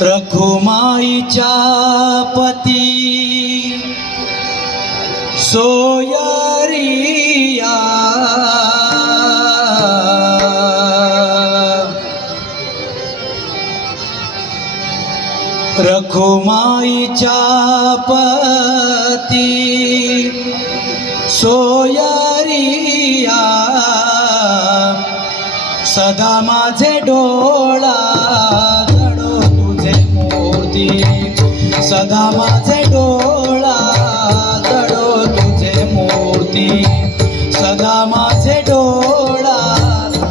रखुमाईच्या पती सोयरिया रखुमाईच्या पती सोयरिया सदा माझे डोळा सदा माझे डोळा जडो तुझे मूर्ती सदा माझे डोळा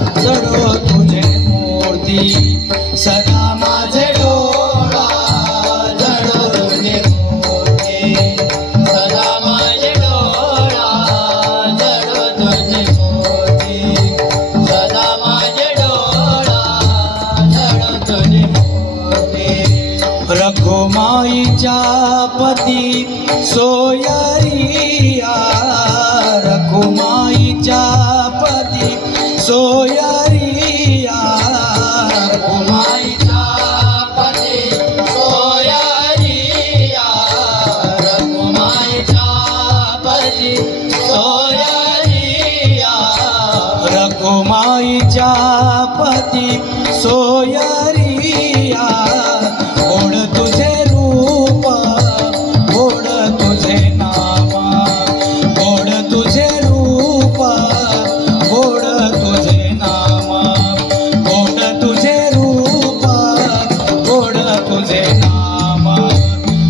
जडो तुझे मूर्ती सदा माझे डोळा जडो तुझे मूर्ती सदा माझे डोळा जडो तुझे मूर्ती सदा माझे डोळा जडो तुझे मूर्ती रखुमाईच्या पती सोयरिया रखुमाईच्या पती सोयरिया रखुमाईच्या पती सोयरिया रखुमाईच्या पती सोयरिया रखुमाईच्या पती सोयरिया ओढ तुझे रूप ओढ तुझे नाम ओढ तुझे रूप ओढ तुझे नाम ओढ तुझे रूप ओढ तुझे नाम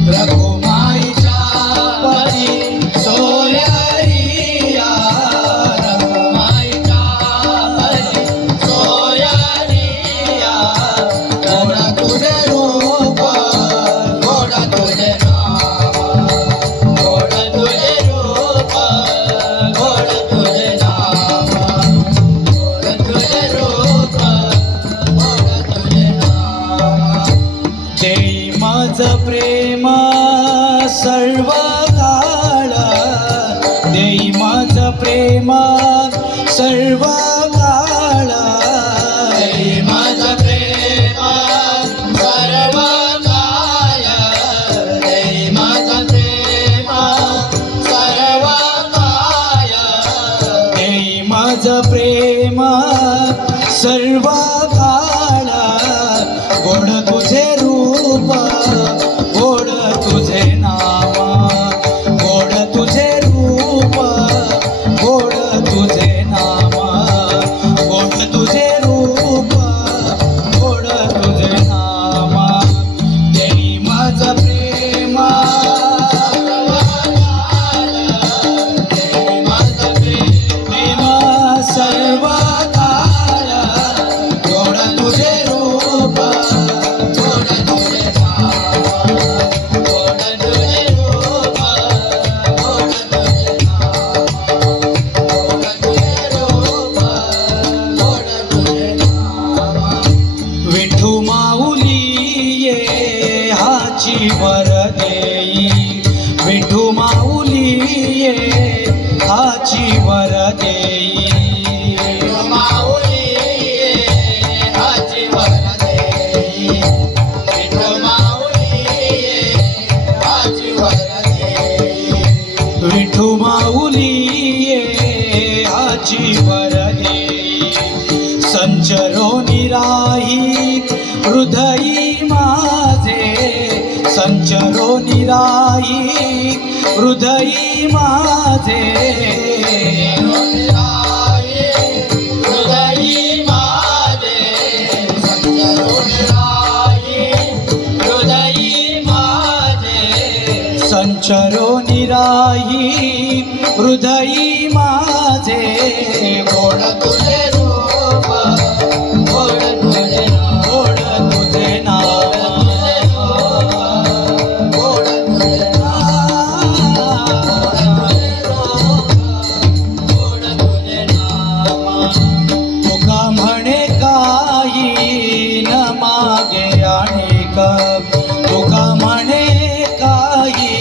रखुमाईच्या पती सोयरिया रखुमाईच्या पती सोयरिया ओढ तुझे रूप ओढ तुझे नाम ओढ तुझे रूप ओढ तुझे नाम ओढ तुझे रूप ओढ तुझे नाम जय माझ प्रेम सर्व काळ देई माझ प्रेम सर्व काळ देई माझ प्रेम सर्व काळ देई माझ प्रेम सर्व काळ देई माझ प्रेम सर्व काळ गोड तुझे रूप गोड तुझे नाम गोड तुझे रूप गोड तुझे नाम राही हृदयी माझे, संचरो निराही हृदयी माझे. हृदयी माझे संचरून राही हृदयी माझे. संचरो निराही हृदयी माझे. गोड तुझे रूप गोड तुझे नाम गोड तुझे नाम गोड तुझे गोड तुझे नाम. तुका म्हणे काही न मागे आणिक, तुका म्हणे काही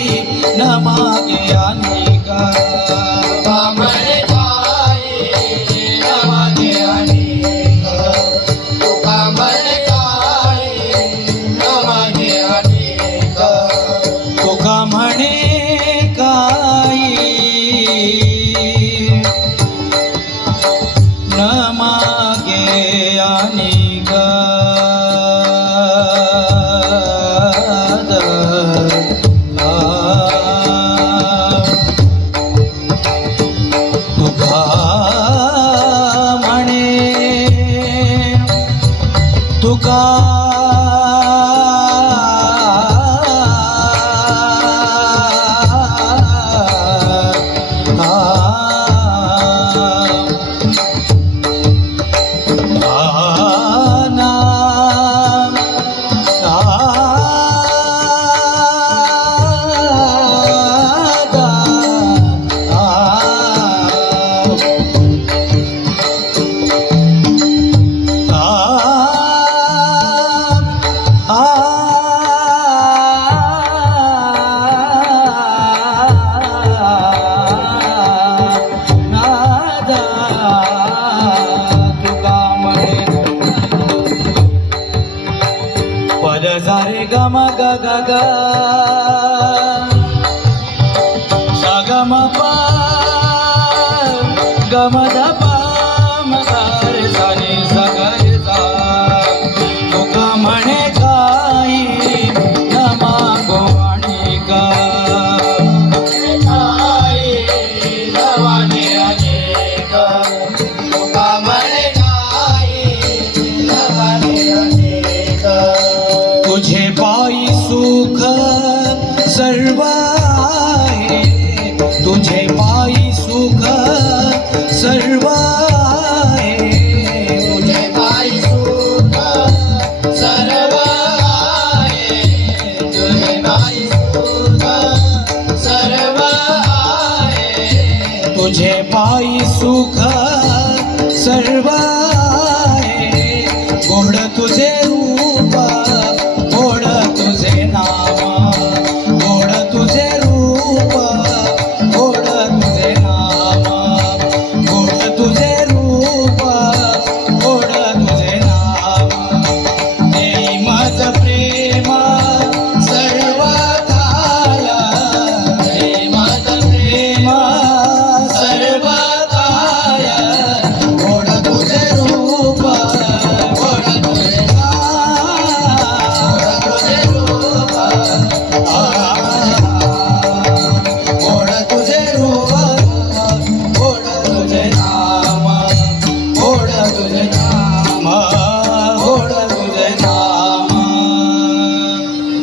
न मागे आणिक. कामळे काही नमागे अनेक. कामळे काही नमागे अनेक. तुका म्हणे काही न मागे आणिक. तुका म्हणे तुका पद सारे ग म ग ग ग सा ग म प ग म ध प म ग रे सा रे सा ग रे सा. तुका म्हणे काही न मागो आणिक. काही नमागे अनेक. कामळे काही नमागे अनेक. तुझे पायी सुख सर्व आहे, तुझे पायी सुख सर्व आहे. तुझे पायी सुख सर्व आहे. तुझे पायी सुख सर्व आहे. तुझे पायी सुख सर्व आहे. गोड तुझे रूप गोड तुझे नाम, गोड तुझे रूप गोड तुझे नाम, गोड तुझे रूप गोड तुझे नाम. देई माझ प्रेम सर्व काला, हे माझं प्रेम सर्व काया. गोड तुझे रूप गोड तुझे नाम. गोड तुझे रूप